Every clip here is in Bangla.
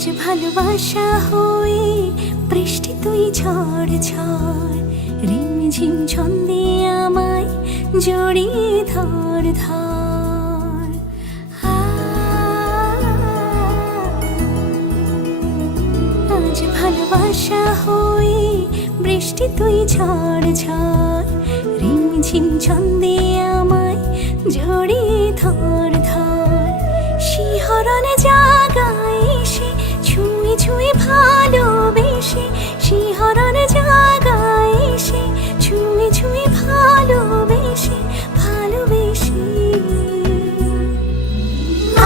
ভালোবাসা হয়ে বৃষ্টি তুই ঝড় ঝড়, রিমঝিম ছন্দে আমায় জড়িয়ে ধর ধর। আজ ভালোবাসা হয়ে বৃষ্টি তুই ঝড় ঝড়, রিমঝিম ছন্দে আমায় জড়িয়ে ধর শিহরণ জাগায় এসে, ছুঁয়ে ছুঁয়ে ভালোবেসে ভালোবেসে।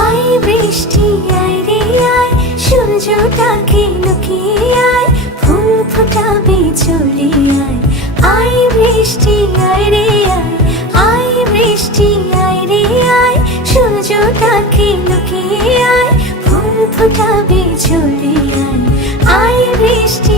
আই বৃষ্টি, আয় রে আয়, সূর্যটাকে লুকিয়ে আয় ফুল ফুটাবে চলে আয়। আয় বৃষ্টি, আয় রে আয় আই বৃষ্টি, আয় রে আয়, সূর্যটাকে লুকিয়ে আয় ফুল ফুটাবে চলে আয়। আয় বৃষ্টি